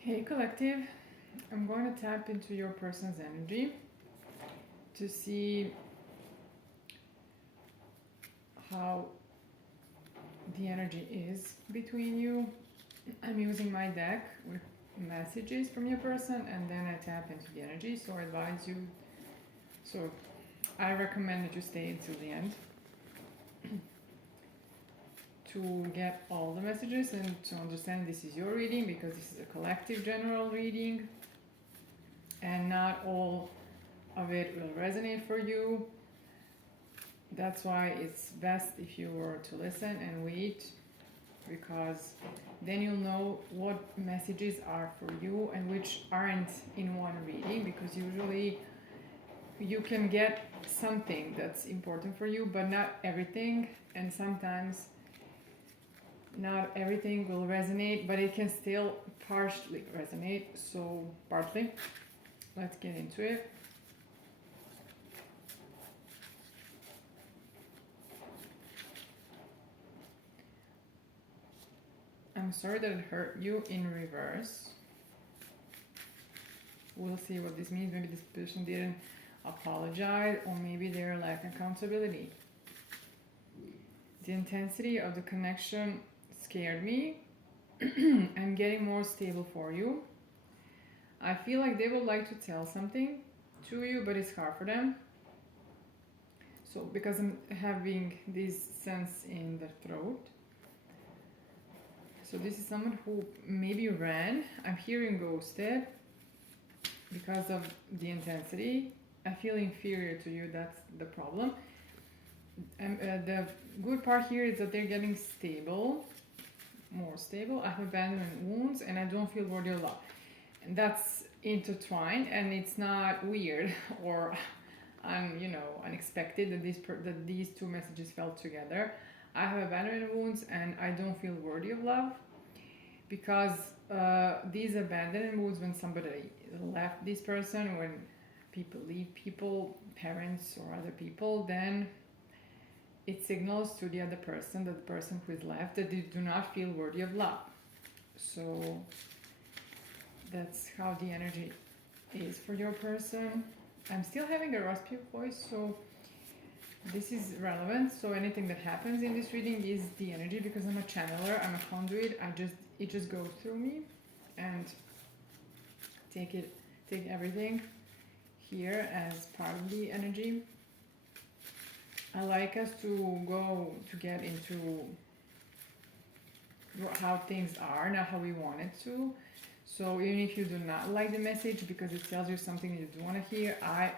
Hey collective, I'm going to tap into your person's energy to see how the energy is between you. I'm using my deck with messages from your person and then I tap into the energy. So I advise you, so I recommend that you stay until the end to get all the messages and to understand this is your reading, because this is a collective general reading and not all of it will resonate for you. That's why it's best if you were to listen and wait, because then you'll know what messages are for you and which aren't in one reading, because usually you can get something that's important for you but not everything, and sometimes not everything will resonate, but it can still partially resonate. So partly, let's get into it. I'm sorry that it hurt you in reverse. We'll see what this means. Maybe this person didn't apologize, or maybe they're lacking accountability. The intensity of the connection scared me. I'm getting more stable for you. I feel like they would like to tell something to you, but it's hard for them. So because I'm having this sense in the throat. So this is someone who maybe ran. I'm hearing ghosted because of the intensity. I feel inferior to you, that's the problem. And the good part here is that they're getting stable, more stable. I have abandonment wounds and I don't feel worthy of love. And that's intertwined, and it's not weird or unexpected that these two messages fell together. I have abandonment wounds and I don't feel worthy of love, because these abandonment wounds, when somebody left this person, when people leave people, parents or other people, then it signals to the other person, that the person who is left, that they do not feel worthy of love. So that's how the energy is for your person. I'm still having a raspy voice, so this is relevant. So anything that happens in this reading is the energy, because I'm a channeler, I'm a conduit. It just goes through me and take everything here as part of the energy. I like us to get into how things are, not how we want it to. So even if you do not like the message because it tells you something that you don't want to hear, I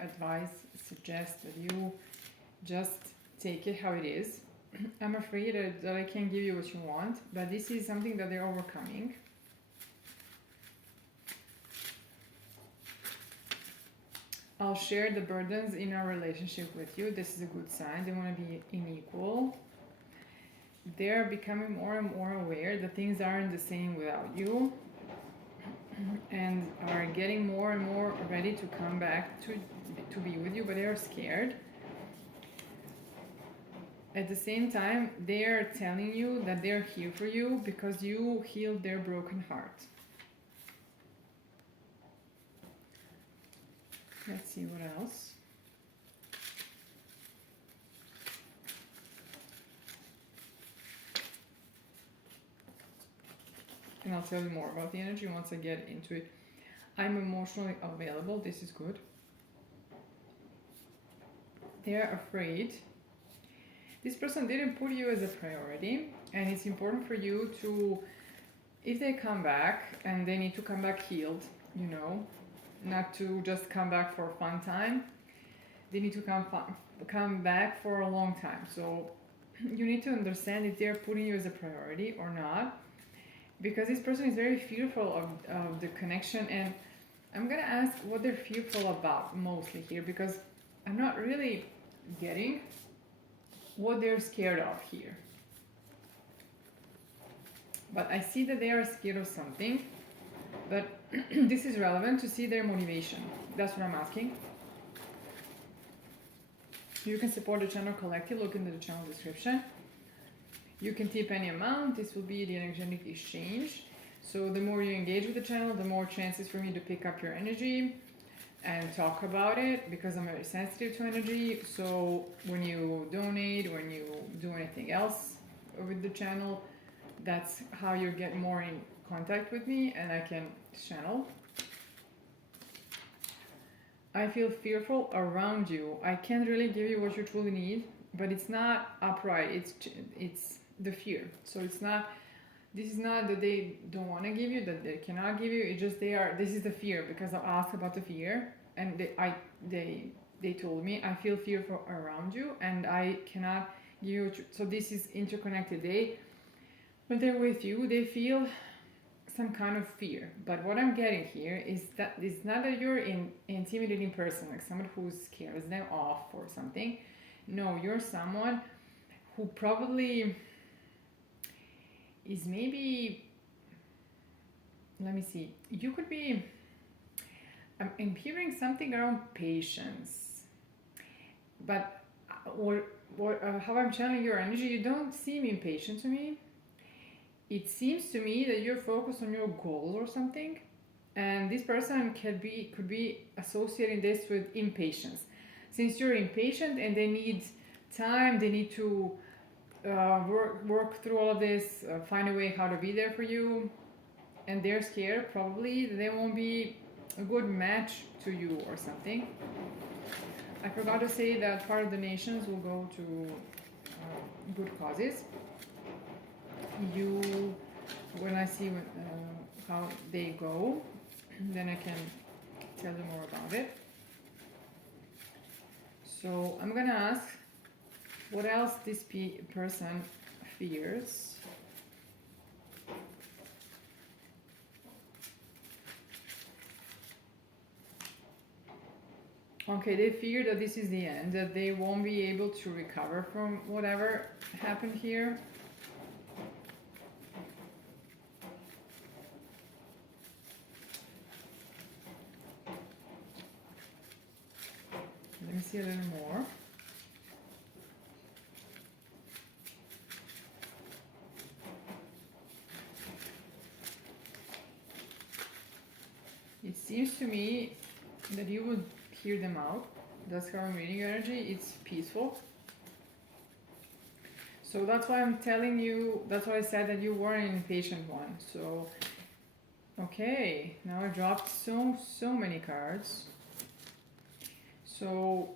suggest that you just take it how it is. I'm afraid that I can't give you what you want, but this is something that they're overcoming. I'll share the burdens in our relationship with you. This is a good sign. They want to be unequal. They're becoming more and more aware that things aren't the same without you, and are getting more and more ready to come back to be with you, but they are scared. At the same time, they are telling you that they're here for you because you healed their broken heart. Let's see what else. And I'll tell you more about the energy once I get into it. I'm emotionally available. This is good. They're afraid. This person didn't put you as a priority, and it's important for you to, if they come back, and they need to come back healed, not to just come back for a fun time. They need to come back for a long time. So you need to understand if they're putting you as a priority or not, because this person is very fearful of the connection. And I'm gonna ask what they're fearful about mostly here, because I'm not really getting what they're scared of here. But I see that they are scared of something, but this is relevant to see their motivation. That's what I'm asking. You can support the channel collective, look into the channel description. You can tip any amount. This will be the energetic exchange. So the more you engage with the channel, the more chances for me to pick up your energy and talk about it, because I'm very sensitive to energy. So when you donate, when you do anything else with the channel, that's how you get more in contact with me and I can channel. I feel fearful around you. I can't really give you what you truly need, but it's not upright. It's the fear. So it's not. This is not that they don't want to give you, that they cannot give you. It's just they are. This is the fear, because I asked about the fear, and they told me I feel fearful around you, and I cannot give you. So this is interconnected. When they're with you, they feel some kind of fear. But what I'm getting here is that it's not that you're an intimidating person, like someone who scares them off or something. No, you're someone who probably is maybe, let me see, you could be, I'm hearing something around patience, but how I'm channeling your energy, you don't seem impatient to me. It seems to me that you're focused on your goal or something, and this person could be associating this with impatience. Since you're impatient and they need time, they need to work through all of this, find a way how to be there for you, and they're scared probably that they won't be a good match to you or something. I forgot to say that part of the donations will go to good causes. When I see how they go, then I can tell you more about it. So I'm gonna ask what else this person fears. Okay, they fear that this is the end, that they won't be able to recover from whatever happened here. Let me see a little more. It seems to me that you would hear them out. That's how I'm reading your energy. It's peaceful. So that's why I'm telling you, that's why I said that you were an impatient one. So, okay, now I dropped so many cards. So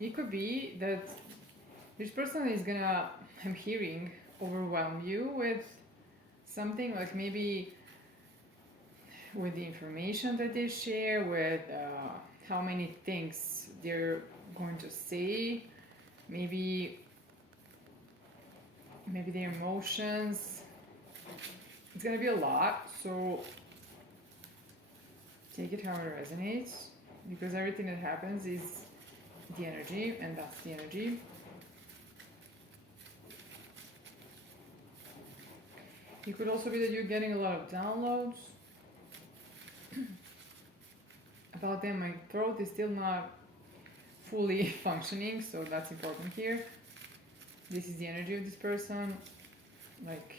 it could be that this person is gonna, I'm hearing, overwhelm you with something, like maybe with the information that they share, with how many things they're going to say, maybe their emotions. It's gonna be a lot, so take it how it resonates, because everything that happens is the energy, and that's the energy. It could also be that you're getting a lot of downloads about them. My throat is still not fully functioning, so that's important here. This is the energy of this person, like,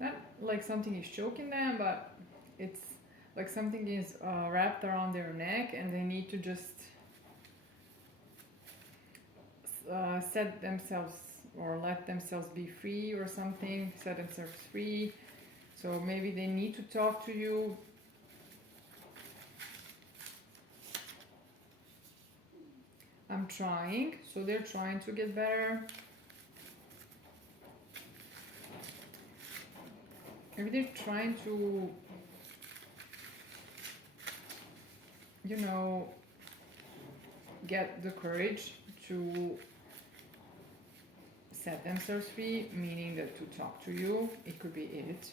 not like something is choking them, but it's like something is wrapped around their neck, and they need to just set themselves, or let themselves be free or something, set themselves free. So maybe they need to talk to you. I'm trying, so they're trying to get better. Maybe they're trying to, get the courage to set themselves free, meaning that to talk to you, it could be it.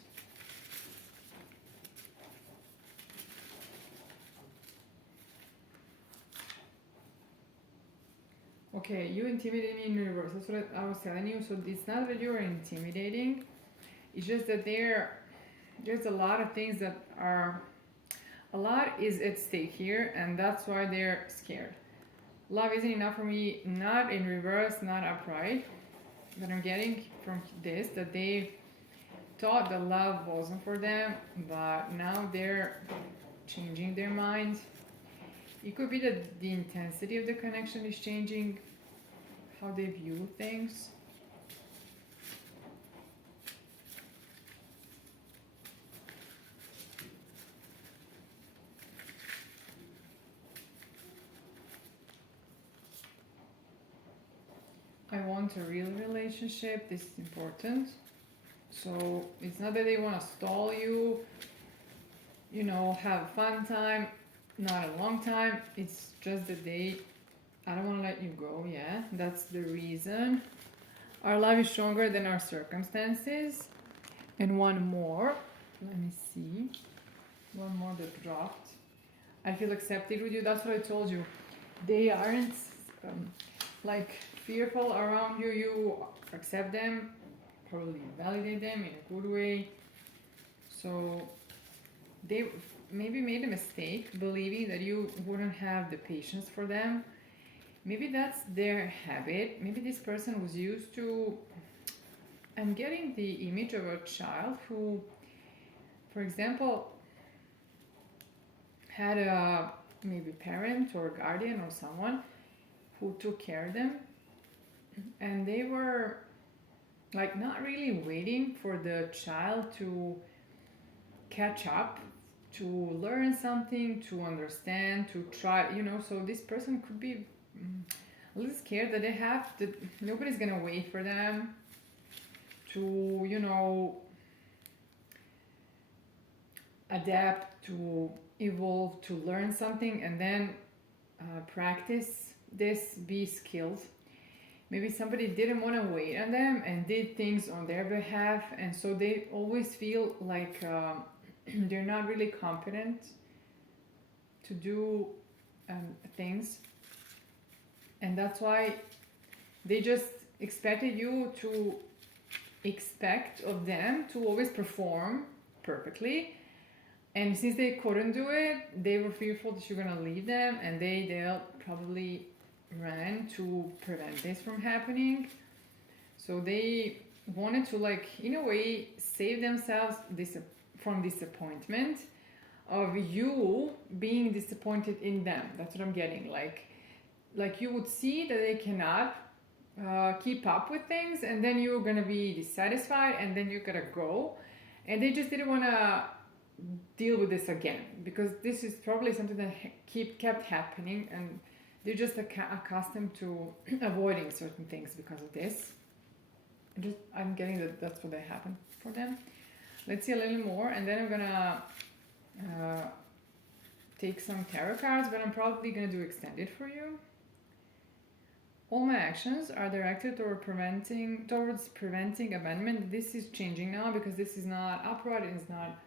Okay, you intimidate me in reverse. That's what I was telling you. So it's not that you're intimidating. It's just that there's a lot of things that are, a lot is at stake here, and that's why they're scared. Love isn't enough for me, not in reverse, not upright. But I'm getting from this that they thought the love wasn't for them, but now they're changing their mind. It could be that the intensity of the connection is changing, how they view things. I want a real relationship. This is important. So it's not that they want to stall you, have a fun time, not a long time. It's just that I don't want to let you go. Yeah, that's the reason. Our love is stronger than our circumstances. And one more, let me see. One more that dropped. I feel accepted with you. That's what I told you. They aren't fearful around you. You accept them, probably validate them in a good way. So they maybe made a mistake believing that you wouldn't have the patience for them. Maybe that's their habit. Maybe this person was used to. I'm getting the image of a child who, for example, had a maybe parent or guardian or someone who took care of them, and they were not really waiting for the child to catch up, to learn something, to understand, to try, so this person could be a little scared that nobody's gonna wait for them to adapt, to evolve, to learn something, and then practice this, be skilled. Maybe somebody didn't want to wait on them and did things on their behalf, and so they always feel like they're not really competent to do things, and that's why they just expected you to expect of them to always perform perfectly. And since they couldn't do it, they were fearful that you're gonna leave them, and they'll probably ran to prevent this from happening. So they wanted to in a way save themselves from disappointment of you being disappointed in them. That's what I'm getting. Like you would see that they cannot keep up with things, and then you're gonna be dissatisfied, and then you're gonna go, and they just didn't want to deal with this again, because this is probably something that kept happening, and they're just accustomed to avoiding certain things because of this. I'm getting that that's what happened for them. Let's see a little more, and then I'm gonna take some tarot cards, but I'm probably gonna do extended for you. All my actions are directed towards preventing abandonment. This is changing now, because this is not upright, it's not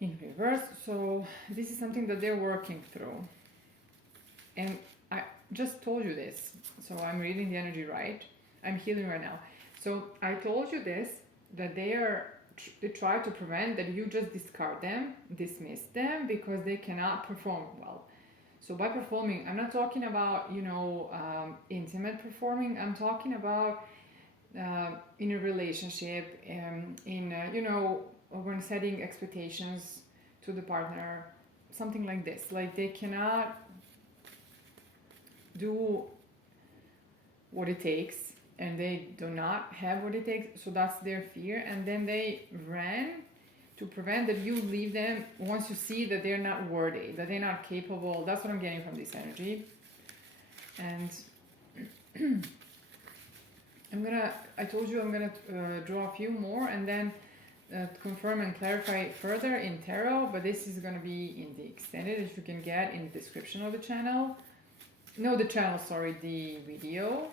in reverse. So this is something that they're working through. And I just told you this. So I'm reading the energy right. I'm healing right now. So I told you this, that they try to prevent that you just discard them, dismiss them, because they cannot perform well. So by performing, I'm not talking about, intimate performing. I'm talking about in a relationship, when setting expectations to the partner, something like this. Like they cannot do what it takes, and they do not have what it takes. So that's their fear. And then they ran to prevent that you leave them once you see that they're not worthy, that they're not capable. That's what I'm getting from this energy. And I told you I'm gonna draw a few more, and then confirm and clarify further in tarot, but this is gonna be in the extended, as you can get in the description of the channel. No, the channel, sorry, the video.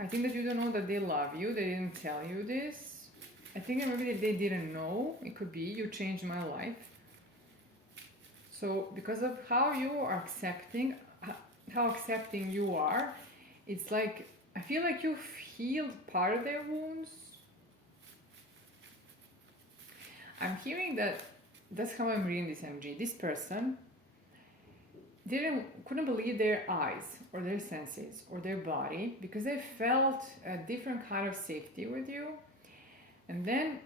I think that you don't know that they love you. They didn't tell you this. I think maybe they didn't know. It could be you changed my life. So because of how you are how accepting you are, it's like, I feel like you've healed part of their wounds. I'm hearing that, that's how I'm reading this energy. This person, couldn't believe their eyes or their senses or their body, because they felt a different kind of safety with you, and then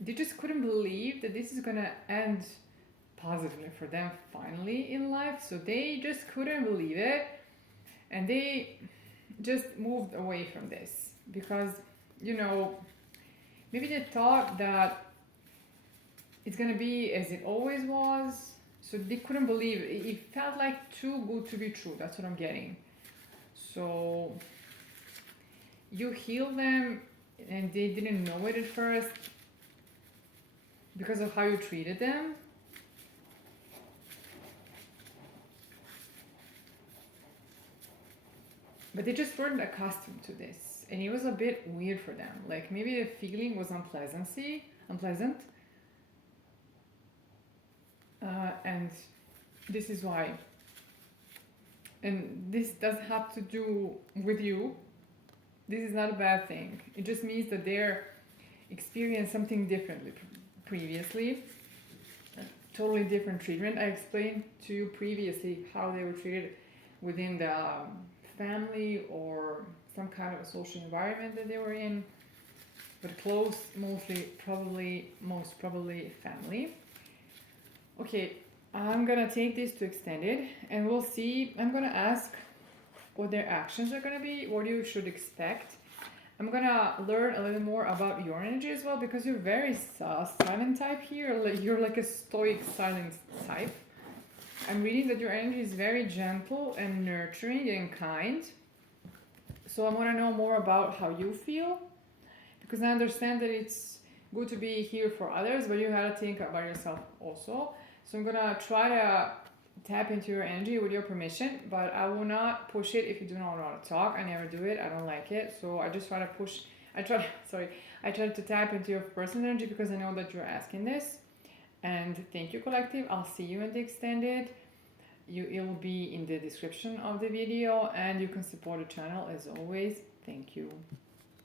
they just couldn't believe that this is gonna end positively for them finally in life. So they just couldn't believe it, and they just moved away from this because, you know, maybe they thought that it's gonna be as it always was. So they couldn't believe it. It felt like too good to be true. That's what I'm getting. So you healed them, and they didn't know it at first because of how you treated them. But they just weren't accustomed to this. And it was a bit weird for them. Like maybe the feeling was unpleasant. And this is why. And this doesn't have to do with you. This is not a bad thing. It just means that they're experienced something differently previously. A totally different treatment. I explained to you previously how they were treated within the family or some kind of a social environment that they were in. But close, most probably family. Okay, I'm gonna take this to extended, and we'll see. I'm gonna ask what their actions are gonna be, what you should expect. I'm gonna learn a little more about your energy as well, because you're very silent type here. You're like a stoic silent type. I'm reading that your energy is very gentle and nurturing and kind. So I want to know more about how you feel, because I understand that it's good to be here for others, but you gotta think about yourself also. So I'm gonna try to tap into your energy with your permission, but I will not push it if you do not want to talk. I never do it. I don't like it. So I just try to push. I try to tap into your personal energy because I know that you're asking this. And thank you, collective. I'll see you in the extended. It will be in the description of the video, and you can support the channel as always. Thank you.